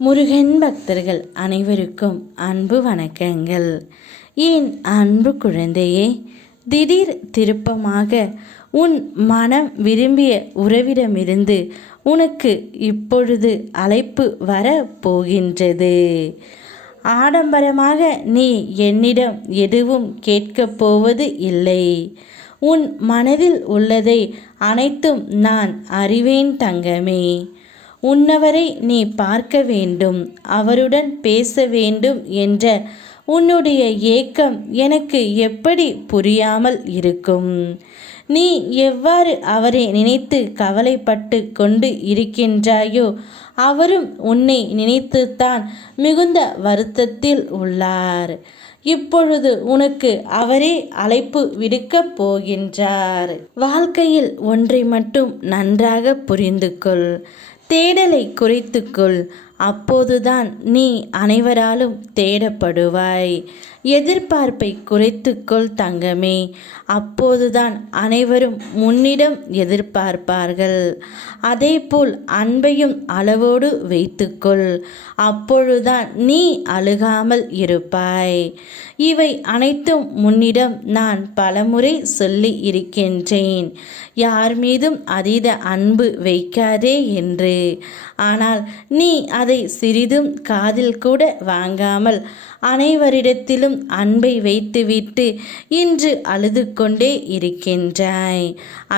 முருகன் பக்தர்கள் அனைவருக்கும் அன்பு வணக்கங்கள். என் அன்பு குழந்தையே, திடீர் திருப்பமாக உன் மனம் விரும்பிய உறவிடமிருந்து உனக்கு இப்பொழுது அழைப்பு வர போகின்றது. ஆடம்பரமாக நீ என்னிடம் எதுவும் கேட்கப் போவது இல்லை. உன் மனதில் உள்ளதை அனைத்தும் நான் அறிவேன் தங்கமே. உன்னவரை நீ பார்க்க வேண்டும், அவருடன் பேச வேண்டும் என்ற உன்னுடைய ஏக்கம் எனக்கு எப்படி புரியாமல் இருக்கும்? நீ எவ்வாறு அவரை நினைத்து கவலைப்பட்டு கொண்டு இருக்கின்றாயோ, அவரும் உன்னை நினைத்துத்தான் மிகுந்த வருத்தத்தில் உள்ளார். இப்பொழுது உனக்கு அவரே அழைப்பு விடுக்கப் போகின்றார். வாழ்க்கையில் ஒன்றை மட்டும் நன்றாக புரிந்து கொள். தேடலை குறைத்துக்கொள். அப்போதுதான் நீ அனைவராலும் தேடப்படுவாய். எதிர்பார்ப்பை குறைத்துக்கொள் தங்கமே. அப்போதுதான் அனைவரும் உன்னிடம் எதிர்பார்ப்பார்கள். அதேபோல் அன்பையும் அளவோடு வைத்துக்கொள். அப்பொழுதுதான் நீ அழுகாமல் இருப்பாய். இவை அனைத்தும் உன்னிடம் நான் பலமுறை சொல்லி இருக்கின்றேன், யார் மீதும் அதீத அன்பு வைக்காதே என்று. ஆனால் நீ அதை சிறிதும் காதில் கூட வாங்காமல் அனைவரிடத்திலும் அன்பை வைத்துவிட்டு இன்று அழுது கொண்டே இருக்கின்றாய்.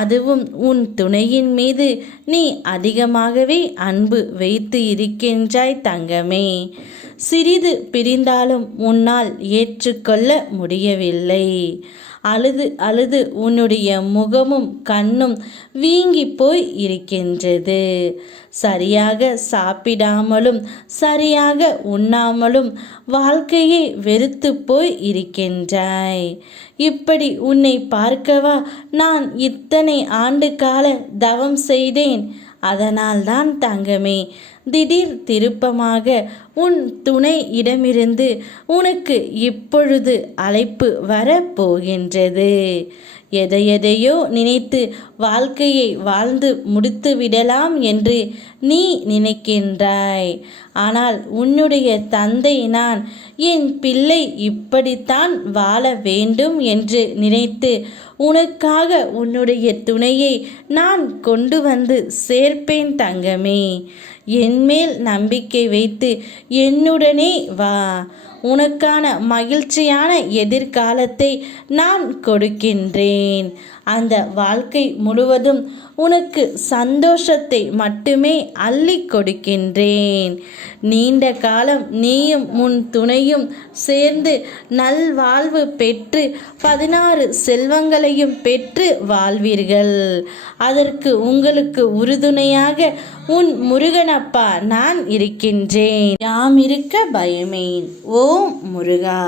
அதுவும் உன் துணையின் மீது நீ அதிகமாகவே அன்பு வைத்து இருக்கின்றாய் தங்கமே. சிறிது பிரிந்தாலும் உன்னால் ஏற்றுக்கொள்ள முடியவில்லை. அழுது அழுது உன்னுடைய முகமும் கண்ணும் வீங்கி போய் இருக்கின்றது. சரியாக சாப்பிடாமலும் சரியாக உண்ணாமலும் வாழ்க்கையை வெறுத்து போய் இருக்கின்றாய். இப்படி உன்னை பார்க்கவா நான் இத்தனை ஆண்டு கால தவம் செய்தேன். அதனால்தான் தங்கமே, திடீர் திருப்பமாக உன் துணை இடமிருந்து உனக்கு இப்பொழுது அழைப்பு வரப்போகின்றது. எதையெதையோ நினைத்து வாழ்க்கையை வாழ்ந்து முடித்து விடலாம் என்று நீ நினைக்கின்றாய். ஆனால் உன்னுடைய தந்தை நான் என் பிள்ளை இப்படித்தான் வாழ வேண்டும் என்று நினைத்து உனக்காக உன்னுடைய துணையை நான் கொண்டு வந்து சேர்ப்பேன் தங்கமே. என்மேல் நம்பிக்கை வைத்து என்னுடனே வா. உனக்கான மகிழ்ச்சியான எதிர்காலத்தை நான் கொடுக்கின்றேன். அந்த வாழ்க்கை முழுவதும் உனக்கு சந்தோஷத்தை மட்டுமே அள்ளி கொடுக்கின்றேன். நீண்ட காலம் நீயும் உன் துணையும் சேர்ந்து நல்வாழ்வு பெற்று 16 செல்வங்களையும் பெற்று வாழ்வீர்கள். அதற்கு உங்களுக்கு உறுதுணையாக உன் முருகனப்பா நான் இருக்கின்றேன். யாம் இருக்க பயமேன். ஓம் முருகா.